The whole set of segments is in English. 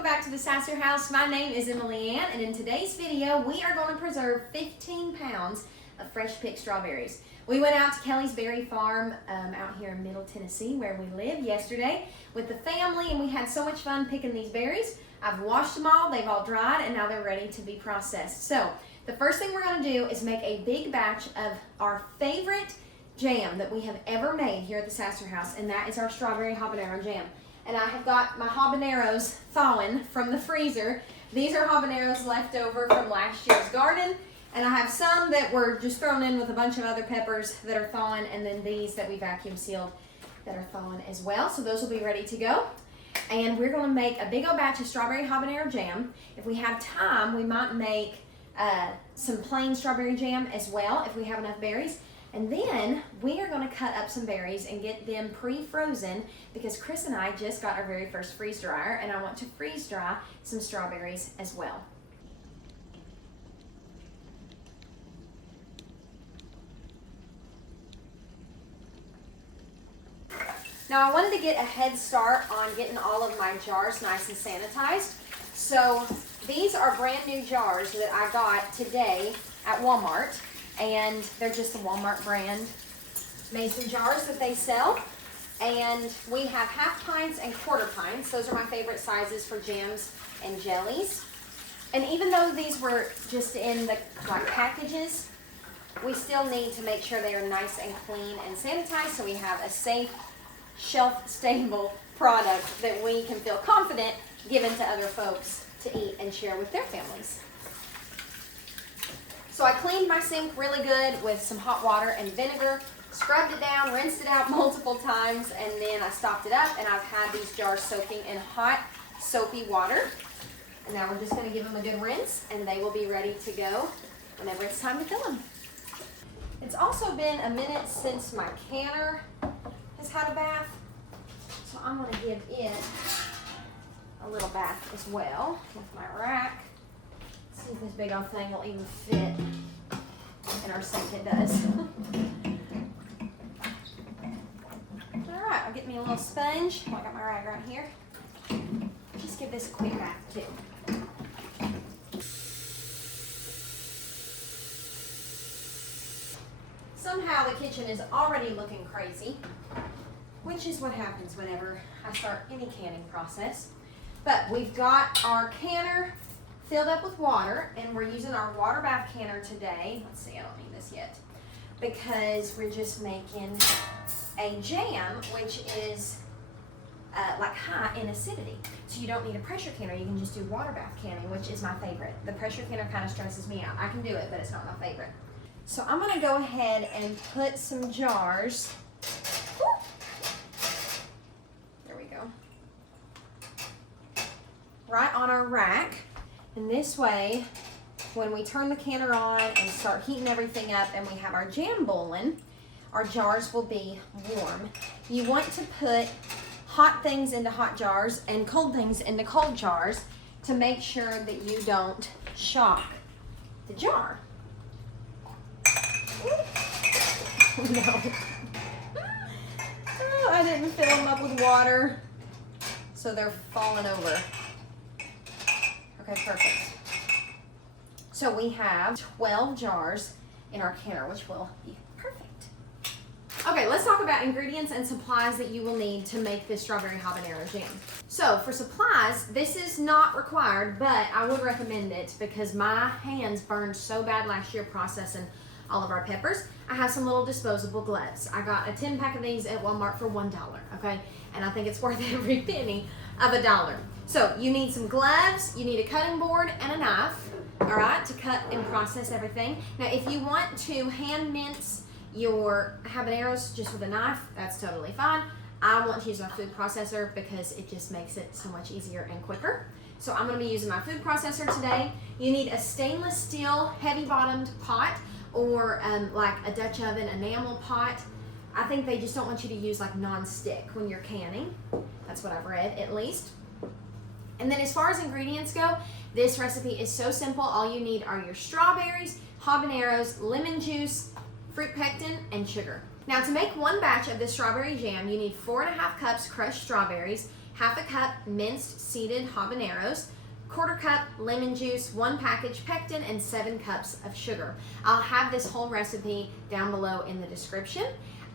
welcome back to the Sasser House. My name is Emily Ann, and in today's video, we are going to preserve 15 pounds of fresh picked strawberries. We went out to Kelly's Berry Farm out here in Middle Tennessee, where we live, yesterday with the family, and we had so much fun picking these berries. I've washed them all, they've all dried, and now they're ready to be processed. So the first thing we're going to do is make a big batch of our favorite jam that we have ever made here at the Sasser House, and that is our strawberry habanero jam. And I have got my habaneros thawing from the freezer. These are habaneros left over from last year's garden, and I have some that were just thrown in with a bunch of other peppers that are thawing, and then these that we vacuum sealed that are thawing as well. So those will be ready to go. And we're going to make a big old batch of strawberry habanero jam. If we have time, we might make some plain strawberry jam as well if we have enough berries. And then we are going to cut up some berries and get them pre-frozen, because Chris and I just got our very first freeze dryer, and I want to freeze dry some strawberries as well. Now I wanted to get a head start on getting all of my jars nice and sanitized. So these are brand new jars that I got today at Walmart, and they're just the Walmart brand mason jars that they sell. And we have half pints and quarter pints. Those are my favorite sizes for jams and jellies. And even though these were just in the packages, we still need to make sure they are nice and clean and sanitized, so we have a safe, shelf-stable product that we can feel confident giving to other folks to eat and share with their families. So I cleaned my sink really good with some hot water and vinegar, scrubbed it down, rinsed it out multiple times, and then I stopped it up, and I've had these jars soaking in hot, soapy water. And now we're just going to give them a good rinse, and they will be ready to go whenever it's time to fill them. It's also been a minute since my canner has had a bath, so I'm going to give it a little bath as well with my rack. See if this big old thing will even fit in our sink. It does. Alright, I'll get me a little sponge. Oh, I got my rag right here. Just give this a quick bath too. Somehow the kitchen is already looking crazy, which is what happens whenever I start any canning process. But we've got our canner filled up with water, and we're using our water bath canner today. Let's see, I don't need this yet, because we're just making a jam, which is like high in acidity. So you don't need a pressure canner. You can just do water bath canning, which is my favorite. The pressure canner kind of stresses me out. I can do it, but it's not my favorite. So I'm going to go ahead and put some jars. There we go. Right on our rack. And this way, when we turn the canner on and start heating everything up and we have our jam boiling, our jars will be warm. You want to put hot things into hot jars and cold things into cold jars to make sure that you don't shock the jar. No. Oh, I didn't fill them up with water, so they're falling over. Okay, perfect. So we have 12 jars in our canner, which will be perfect. Okay, let's talk about ingredients and supplies that you will need to make this strawberry habanero jam. So for supplies, this is not required, but I would recommend it because my hands burned so bad last year processing all of our peppers. I have some little disposable gloves. I got a 10-pack of these at Walmart for $1, okay? And I think it's worth every penny of $1. So you need some gloves, you need a cutting board and a knife, all right, to cut and process everything. Now, if you want to hand mince your habaneros just with a knife, that's totally fine. I want to use my food processor because it just makes it so much easier and quicker. So I'm going to be using my food processor today. You need a stainless steel heavy-bottomed pot, or like a Dutch oven enamel pot. I think they just don't want you to use like non-stick when you're canning. That's what I've read, at least. And then as far as ingredients go, this recipe is so simple. All you need are your strawberries, habaneros, lemon juice, fruit pectin, and sugar. Now to make one batch of this strawberry jam, you need 4.5 cups crushed strawberries, half a cup minced seeded habaneros, quarter cup lemon juice, 1 package pectin, and 7 cups of sugar. I'll have this whole recipe down below in the description,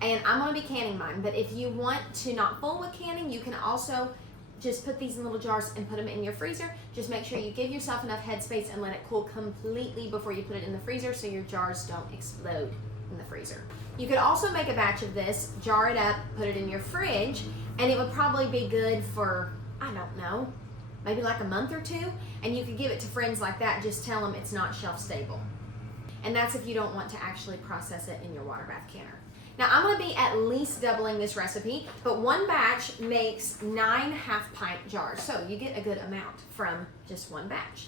and I'm going to be canning mine, but if you want to not fool with canning, you can also just put these in little jars and put them in your freezer. Just make sure you give yourself enough headspace and let it cool completely before you put it in the freezer so your jars don't explode in the freezer. You could also make a batch of this, jar it up, put it in your fridge, and it would probably be good for, I don't know, maybe like a month or 2, and you could give it to friends like that. Just tell them it's not shelf stable. And that's if you don't want to actually process it in your water bath canner. Now I'm going to be at least doubling this recipe, but 1 batch makes 9 half-pint jars, so you get a good amount from just 1 batch.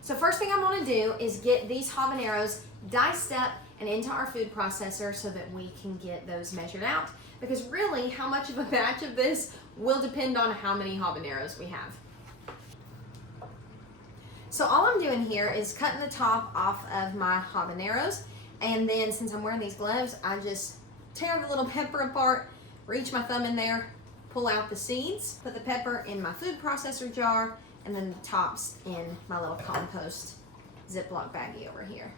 So first thing I'm going to do is get these habaneros diced up and into our food processor so that we can get those measured out, because really how much of a batch of this will depend on how many habaneros we have. So all I'm doing here is cutting the top off of my habaneros, and then since I'm wearing these gloves, I just tear the little pepper apart, reach my thumb in there, pull out the seeds, put the pepper in my food processor jar, and then the tops in my little compost Ziploc baggie over here.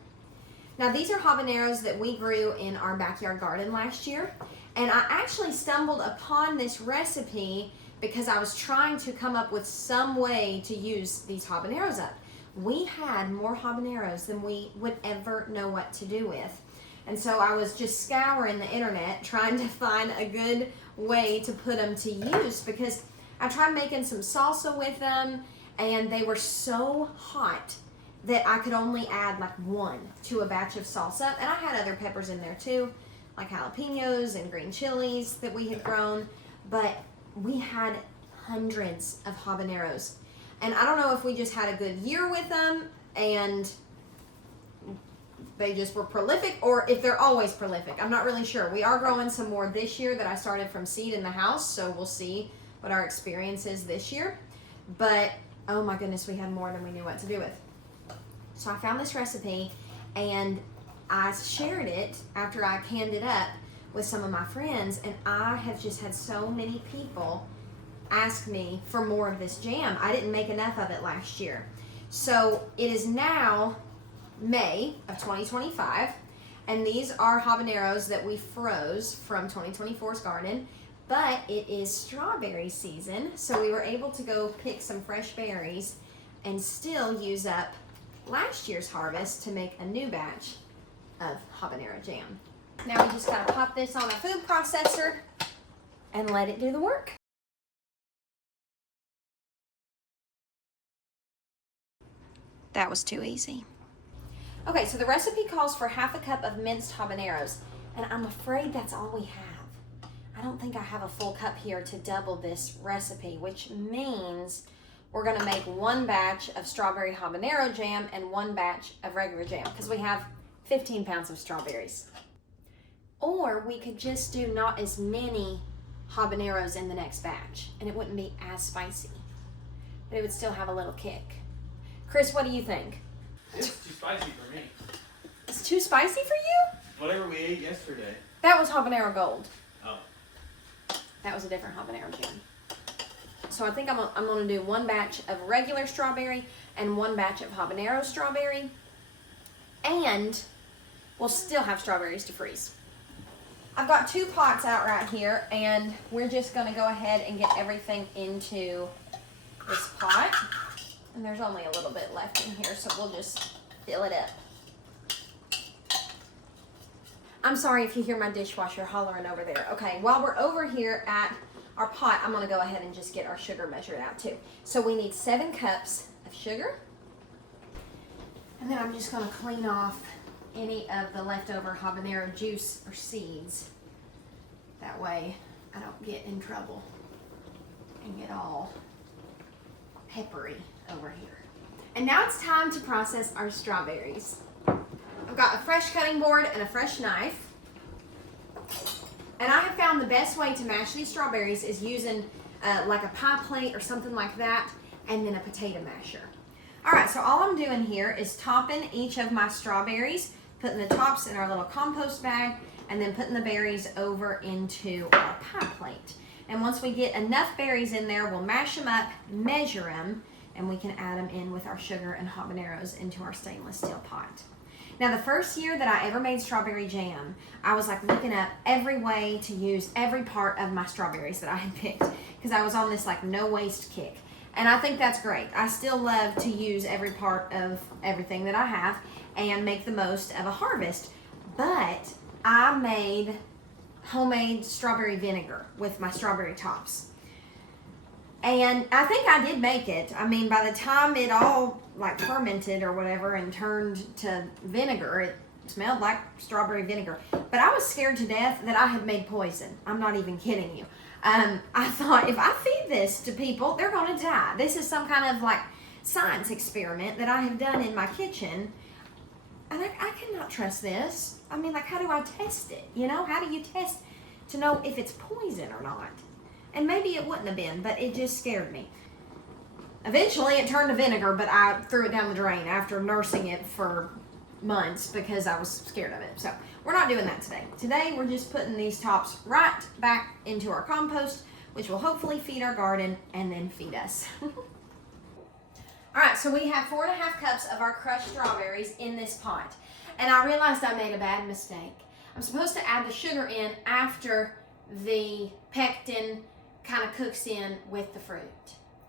Now these are habaneros that we grew in our backyard garden last year, and I actually stumbled upon this recipe because I was trying to come up with some way to use these habaneros up. We had more habaneros than we would ever know what to do with. And so I was just scouring the internet trying to find a good way to put them to use, because I tried making some salsa with them and they were so hot that I could only add like 1 to a batch of salsa. And I had other peppers in there too, like jalapenos and green chilies that we had grown, but we had hundreds of habaneros. And I don't know if we just had a good year with them and they just were prolific, or if they're always prolific. I'm not really sure. We are growing some more this year that I started from seed in the house, so we'll see what our experience is this year. But oh my goodness, we had more than we knew what to do with. So I found this recipe and I shared it after I canned it up with some of my friends, and I have just had so many people ask me for more of this jam. I didn't make enough of it last year. So it is now May of 2025, and these are habaneros that we froze from 2024's garden, but it is strawberry season, so we were able to go pick some fresh berries and still use up last year's harvest to make a new batch of habanero jam. Now we just gotta pop this on a food processor and let it do the work. That was too easy. Okay, so the recipe calls for half a cup of minced habaneros, and I'm afraid that's all we have. I don't think I have a full cup here to double this recipe, which means we're gonna make 1 batch of strawberry habanero jam and 1 batch of regular jam, because we have 15 pounds of strawberries. Or we could just do not as many habaneros in the next batch, and it wouldn't be as spicy, but it would still have a little kick. Chris, what do you think? It's too spicy for me. It's too spicy for you? Whatever we ate yesterday. That was habanero gold. Oh. That was a different habanero jam. So I think I'm gonna do 1 batch of regular strawberry and 1 batch of habanero strawberry, and we'll still have strawberries to freeze. I've got 2 pots out right here, and we're just gonna go ahead and get everything into this pot. And there's only a little bit left in here, so we'll just fill it up. I'm sorry if you hear my dishwasher hollering over there. Okay, while we're over here at our pot, I'm gonna go ahead and just get our sugar measured out too. So we need 7 cups of sugar. And then I'm just gonna clean off any of the leftover habanero juice or seeds. That way I don't get in trouble and get all peppery over here. And now it's time to process our strawberries. I've got a fresh cutting board and a fresh knife. And I have found the best way to mash these strawberries is using like a pie plate or something like that, and then a potato masher. All right, so all I'm doing here is topping each of my strawberries, putting the tops in our little compost bag, and then putting the berries over into our pie plate. And once we get enough berries in there, we'll mash them up, measure them, and we can add them in with our sugar and habaneros into our stainless steel pot. Now, the first year that I ever made strawberry jam, I was like looking up every way to use every part of my strawberries that I had picked, because I was on this like no waste kick. And I think that's great. I still love to use every part of everything that I have and make the most of a harvest. But I made homemade strawberry vinegar with my strawberry tops. And I think I did make it. I mean, by the time it all like fermented or whatever and turned to vinegar, it smelled like strawberry vinegar. But I was scared to death that I had made poison. I'm not even kidding you. I thought, if I feed this to people, they're going to die. This is some kind of like science experiment that I have done in my kitchen. And I cannot trust this. I mean, like, how do I test it? You know, how do you test to know if it's poison or not? And maybe it wouldn't have been, but it just scared me. Eventually, it turned to vinegar, but I threw it down the drain after nursing it for months because I was scared of it. So we're not doing that today. Today, we're just putting these tops right back into our compost, which will hopefully feed our garden and then feed us. All right, so we have 4.5 cups of our crushed strawberries in this pot. And I realized I made a bad mistake. I'm supposed to add the sugar in after the pectin kind of cooks in with the fruit.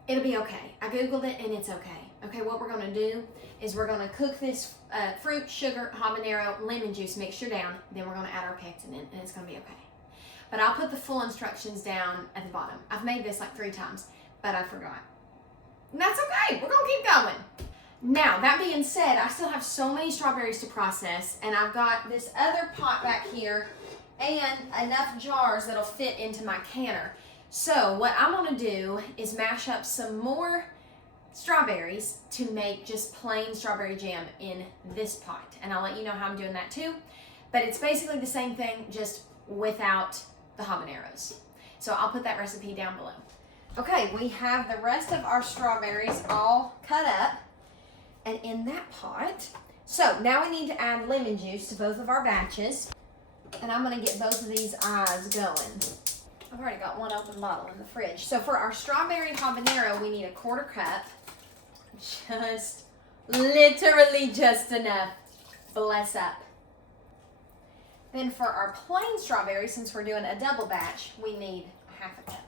It'll be okay. I Googled it and it's okay. Okay, what we're gonna do is we're gonna cook this fruit, sugar, habanero, lemon juice mixture down, then we're gonna add our pectin in and it's gonna be okay. But I'll put the full instructions down at the bottom. I've made this like 3 times, but I forgot. And that's okay, we're gonna keep going. Now, that being said, I still have so many strawberries to process, and I've got this other pot back here and enough jars that'll fit into my canner. So what I'm gonna do is mash up some more strawberries to make just plain strawberry jam in this pot. And I'll let you know how I'm doing that too. But it's basically the same thing, just without the habaneros. So I'll put that recipe down below. Okay, we have the rest of our strawberries all cut up and in that pot. So now we need to add lemon juice to both of our batches. And I'm gonna get both of these eyes going. I've already got one open bottle in the fridge. So for our strawberry habanero, we need 1/4 cup. Just, literally just enough. Bless up. Then for our plain strawberry, since we're doing a double batch, we need 1/2 cup.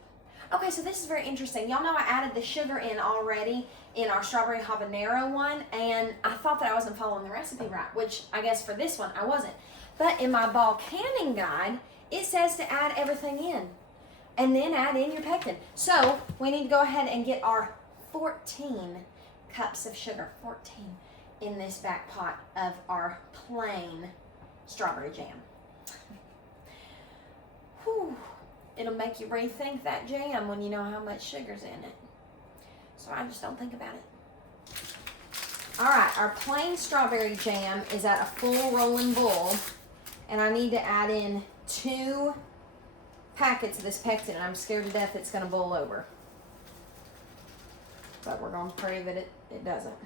Okay, so this is very interesting. Y'all know I added the sugar in already in our strawberry habanero one, and I thought that I wasn't following the recipe right, which I guess for this one I wasn't. But in my ball canning guide, it says to add everything in and then add in your pectin. So we need to go ahead and get our 14 cups of sugar, 14, in this back pot of our plain strawberry jam. Whew. It'll make you rethink that jam when you know how much sugar's in it. So I just don't think about it. All right, our plain strawberry jam is at a full rolling boil, and I need to add in 2 packets of this pectin, and I'm scared to death it's gonna boil over. But we're gonna pray that it doesn't.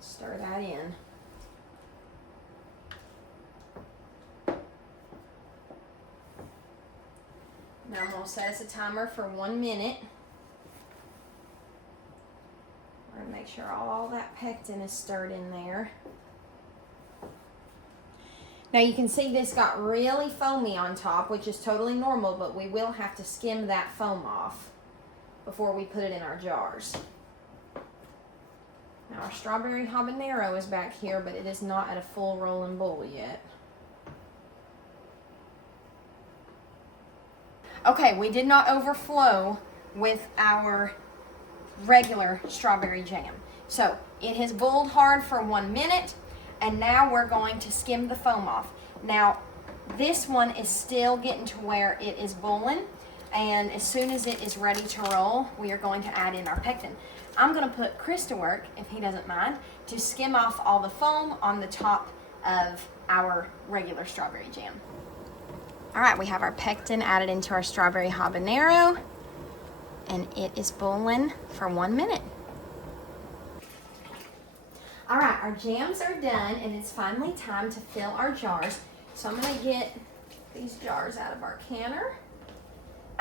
Stir that in. Now I'm gonna set us a timer for 1 minute. We're gonna make sure all that pectin is stirred in there. Now you can see this got really foamy on top, which is totally normal, but we will have to skim that foam off before we put it in our jars. Now our strawberry habanero is back here, but it is not at a full rolling boil yet. Okay, we did not overflow with our regular strawberry jam. So it has boiled hard for 1 minute, and now we're going to skim the foam off. Now this one is still getting to where it is boiling, and as soon as it is ready to roll, we are going to add in our pectin. I'm going to put Chris to work, if he doesn't mind, to skim off all the foam on the top of our regular strawberry jam. All right, we have our pectin added into our strawberry habanero, and it is boiling for 1 minute. All right, our jams are done, and it's finally time to fill our jars. So I'm gonna get these jars out of our canner,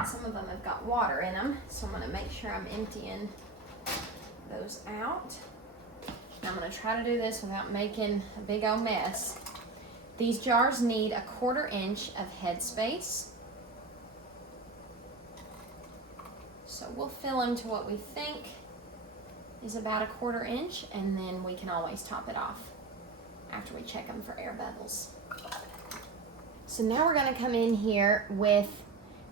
Some of them have got water in them, so I'm gonna make sure I'm emptying those out. And I'm gonna try to do this without making a big old mess. These jars need 1/4 inch of head space. So we'll fill them to what we think is about 1/4 inch, and then we can always top it off after we check them for air bubbles. So now we're gonna come in here with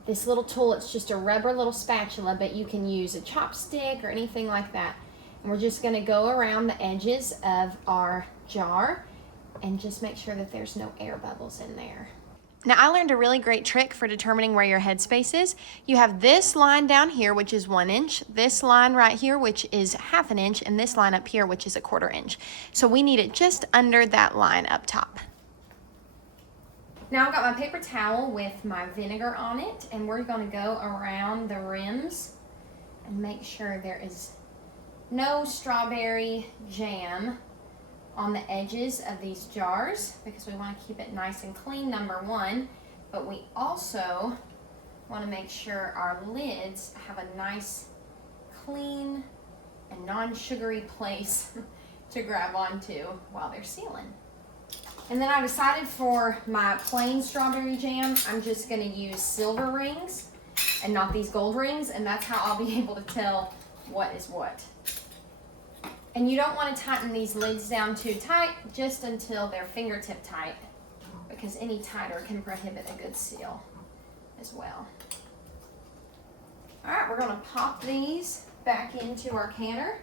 this little tool. It's just a rubber little spatula, but you can use a chopstick or anything like that. And we're just gonna go around the edges of our jar and just make sure that there's no air bubbles in there. Now, I learned a really great trick for determining where your headspace is. You have this line down here, which is 1 inch, this line right here, which is 1/2 inch, and this line up here, which is 1/4 inch. So we need it just under that line up top. Now I've got my paper towel with my vinegar on it, and we're gonna go around the rims and make sure there is no strawberry jam on the edges of these jars, because we want to keep it nice and clean, number one, but we also want to make sure our lids have a nice, clean, and non-sugary place to grab onto while they're sealing. And then I decided for my plain strawberry jam, I'm just going to use silver rings and not these gold rings, and that's how I'll be able to tell what is what. And you don't want to tighten these lids down too tight, just until they're fingertip tight, because any tighter can prohibit a good seal as well. All right, we're going to pop these back into our canner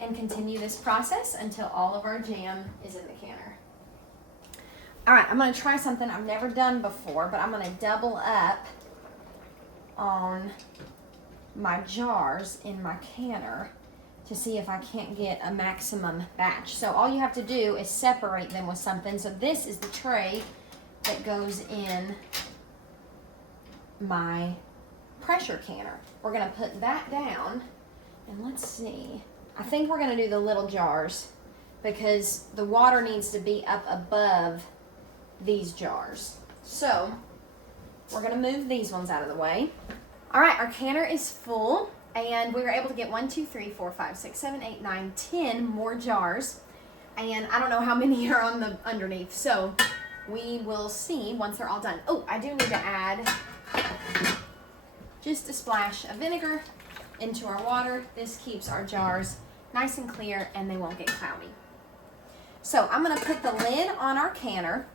and continue this process until all of our jam is in the canner. All right, I'm going to try something I've never done before, but I'm going to double up on my jars in my canner to see if I can't get a maximum batch. So all you have to do is separate them with something. So this is the tray that goes in my pressure canner. We're gonna put that down, and let's see. I think we're gonna do the little jars because the water needs to be up above these jars. So we're gonna move these ones out of the way. All right, our canner is full, and we were able to get 1, 2, 3, 4, 5, 6, 7, 8, 9, 10 more jars. And I don't know how many are on the underneath, so we will see once they're all done. Oh, I do need to add just a splash of vinegar into our water. This keeps our jars nice and clear, and they won't get cloudy. So I'm gonna put the lid on our canner.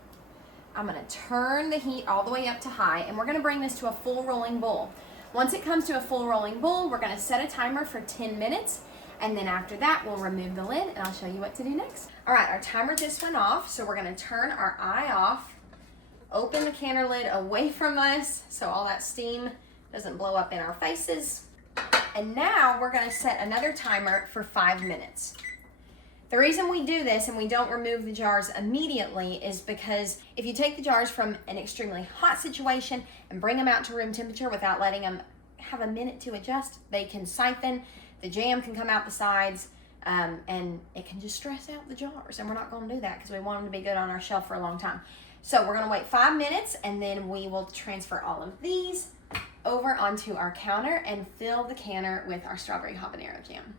I'm gonna turn the heat all the way up to high, and we're gonna bring this to a full rolling boil. Once it comes to a full rolling boil, we're gonna set a timer for 10 minutes, and then after that, we'll remove the lid, and I'll show you what to do next. All right, our timer just went off, so we're gonna turn our eye off, open the canner lid away from us so all that steam doesn't blow up in our faces. And now we're gonna set another timer for 5 minutes. The reason we do this and we don't remove the jars immediately is because if you take the jars from an extremely hot situation and bring them out to room temperature without letting them have a minute to adjust, they can siphon, the jam can come out the sides, and it can just stress out the jars. And we're not gonna do that because we want them to be good on our shelf for a long time. So we're gonna wait 5 minutes, and then we will transfer all of these over onto our counter and fill the canner with our strawberry habanero jam.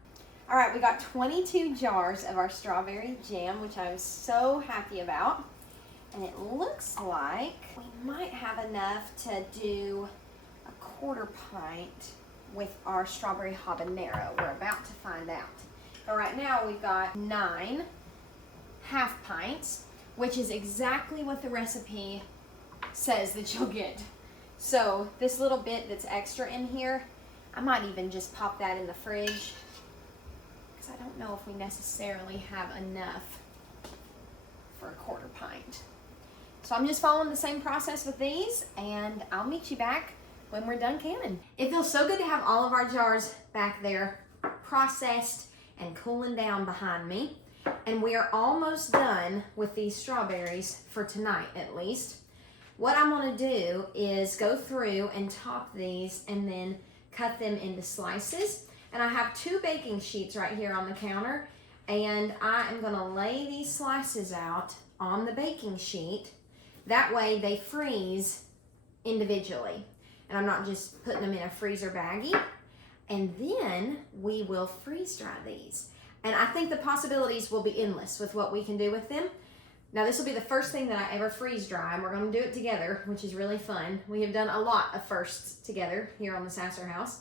All right, we got 22 jars of our strawberry jam, which I'm so happy about. And it looks like we might have enough to do a 1/4 pint with our strawberry habanero. We're about to find out. But right now we've got 9 half pints, which is exactly what the recipe says that you'll get. So this little bit that's extra in here, I might even just pop that in the fridge, I don't know if we necessarily have enough for a 1/4 pint. So I'm just following the same process with these, and I'll meet you back when we're done canning. It feels so good to have all of our jars back there processed and cooling down behind me. And we are almost done with these strawberries for tonight, at least. What I'm gonna do is go through and top these and then cut them into slices. And I have 2 baking sheets right here on the counter, and I am gonna lay these slices out on the baking sheet. That way they freeze individually. and I'm not just putting them in a freezer baggie. And then we will freeze dry these. And I think the possibilities will be endless with what we can do with them. Now this will be the first thing that I ever freeze dry, and we're gonna do it together, which is really fun. We have done a lot of firsts together here on the Sasser house.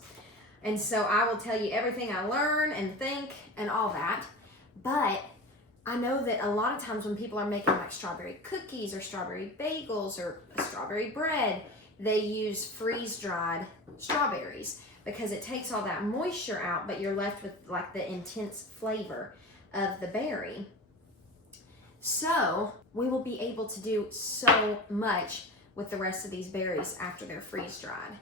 And so I will tell you everything I learn and think and all that. But I know that a lot of times when people are making like strawberry cookies or strawberry bagels or strawberry bread, they use freeze-dried strawberries because it takes all that moisture out, but you're left with like the intense flavor of the berry. So we will be able to do so much with the rest of these berries after they're freeze-dried.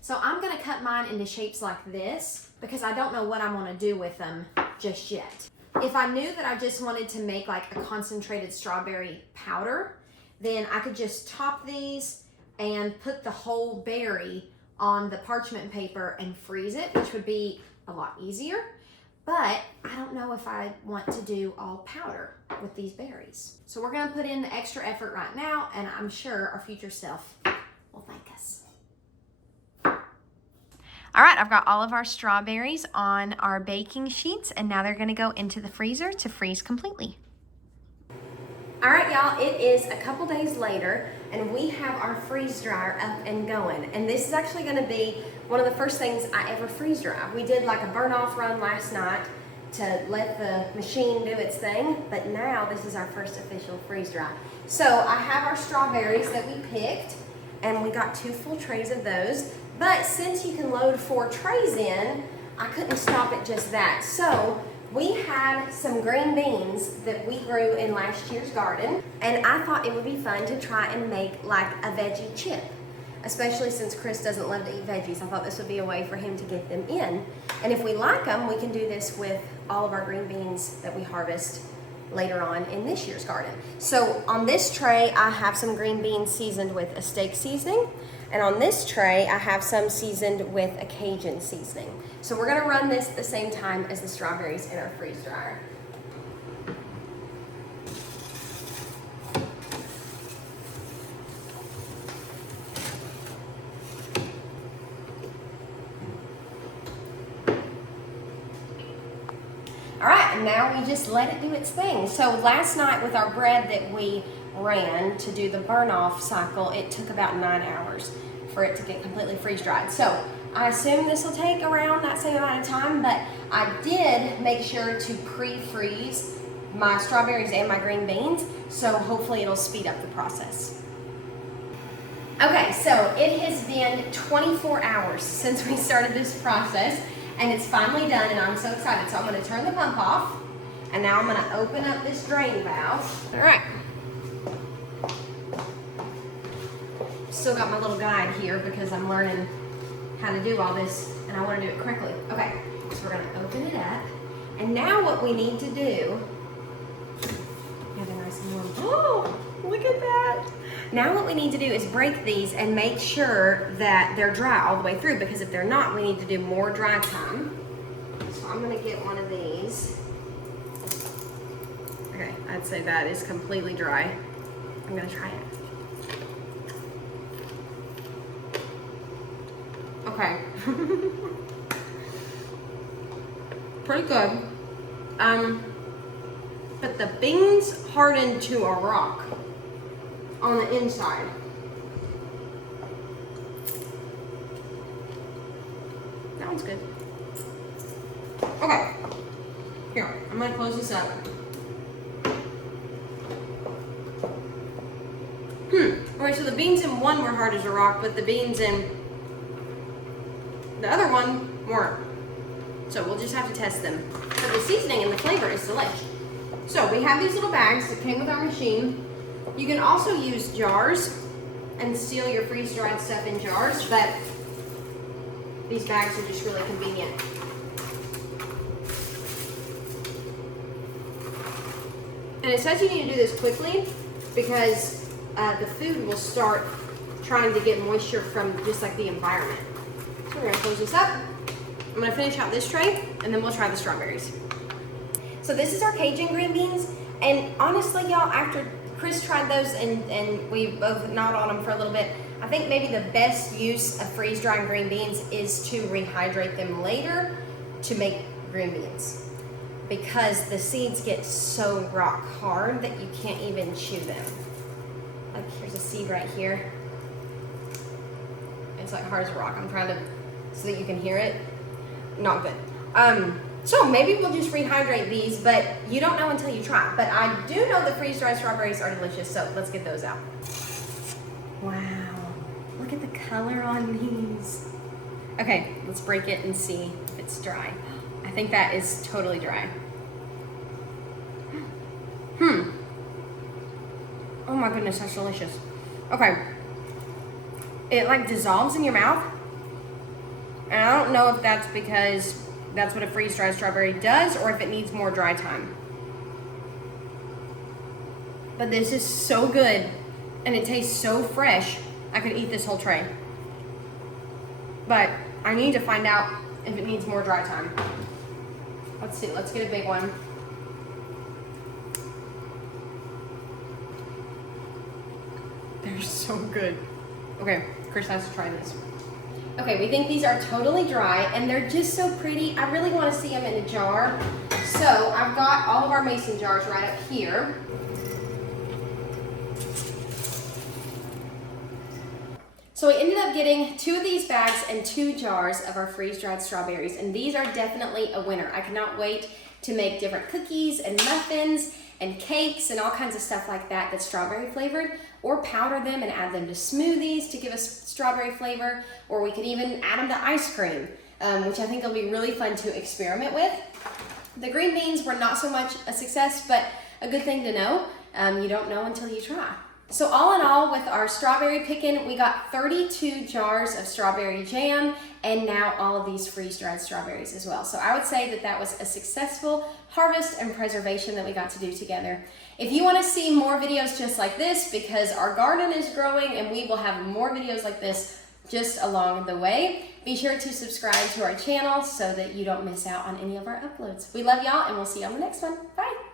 So I'm gonna cut mine into shapes like this because I don't know what I wanna do with them just yet. If I knew that I just wanted to make like a concentrated strawberry powder, then I could just top these and put the whole berry on the parchment paper and freeze it, which would be a lot easier. But I don't know if I want to do all powder with these berries. So we're gonna put in the extra effort right now, and I'm sure our future self will thank us. All right, I've got all of our strawberries on our baking sheets, and now they're gonna go into the freezer to freeze completely. All right, y'all, it is a couple days later, and we have our freeze dryer up and going. And this is actually gonna be one of the first things I ever freeze dry. We did like a burn off run last night to let the machine do its thing, but now this is our first official freeze dry. So I have our strawberries that we picked, and we got 2 full trays of those. But since you can load 4 trays in, I couldn't stop at just that. So we had some green beans that we grew in last year's garden, and I thought it would be fun to try and make like a veggie chip, especially since Chris doesn't love to eat veggies. I thought this would be a way for him to get them in. And if we like them, we can do this with all of our green beans that we harvest later on in this year's garden. So on this tray, I have some green beans seasoned with a steak seasoning. And on this tray, I have some seasoned with a Cajun seasoning. So we're gonna run this at the same time as the strawberries in our freeze dryer. All right, and now we just let it do its thing. So last night with our bread that we ran to do the burn off cycle, it took about 9 hours for it to get completely freeze dried. So I assume this will take around that same amount of time, but I did make sure to pre-freeze my strawberries and my green beans, so hopefully it'll speed up the process. Okay, so it has been 24 hours since we started this process, and it's finally done, and I'm so excited. So I'm gonna turn the pump off, and now I'm gonna open up this drain valve. All right. Still got my little guide here because I'm learning how to do all this, and I wanna do it correctly. Okay, so we're gonna open it up, and now what we need to do, have a nice and warm, oh, look at that. Now what we need to do is break these and make sure that they're dry all the way through, because if they're not, we need to do more dry time. So I'm gonna get one of these. Okay, I'd say that is completely dry. I'm gonna try it. Okay. Pretty good. But the beans hardened to a rock on the inside. That one's good. Okay. Here, I'm gonna close this up. Okay, so the beans in one were hard as a rock, but the beans in the other one weren't. So we'll just have to test them. But the seasoning and the flavor is delish. So we have these little bags that came with our machine. You can also use jars and seal your freeze-dried stuff in jars, but these bags are just really convenient. And it says you need to do this quickly because the food will start trying to get moisture from just like the environment. So we're gonna close this up. I'm gonna finish out this tray and then we'll try the strawberries. So this is our Cajun green beans, and honestly y'all, after Chris tried those and we both gnawed on them for a little bit, I think maybe the best use of freeze-drying green beans is to rehydrate them later to make green beans, because the seeds get so rock hard that you can't even chew them. Like here's a seed right here. It's like hard as a rock. I'm trying to, so that you can hear it. Not good. So maybe we'll just rehydrate these, but you don't know until you try. But I do know the freeze-dried strawberries are delicious, so let's get those out. Wow, look at the color on these. Okay, let's break it and see if it's dry. I think that is totally dry. Oh my goodness, that's delicious. Okay, it like dissolves in your mouth. And I don't know if that's because that's what a freeze-dried strawberry does or if it needs more dry time. But this is so good and it tastes so fresh. I could eat this whole tray. But I need to find out if it needs more dry time. Let's see, let's get a big one. They're so good. Okay, Chris has to try this. Okay, we think these are totally dry and they're just so pretty. I really want to see them in a jar. So I've got all of our mason jars right up here. So we ended up getting 2 of these bags and 2 jars of our freeze-dried strawberries, and these are definitely a winner. I cannot wait to make different cookies and muffins and cakes and all kinds of stuff like that that's strawberry flavored, or powder them and add them to smoothies to give us strawberry flavor, or we could even add them to ice cream, which I think will be really fun to experiment with. The green beans were not so much a success, but a good thing to know. You don't know until you try. So all in all, with our strawberry picking, we got 32 jars of strawberry jam and now all of these freeze-dried strawberries as well. So I would say that that was a successful harvest and preservation that we got to do together. If you want to see more videos just like this, because our garden is growing and we will have more videos like this just along the way, be sure to subscribe to our channel so that you don't miss out on any of our uploads. We love y'all and we'll see you on the next one. Bye.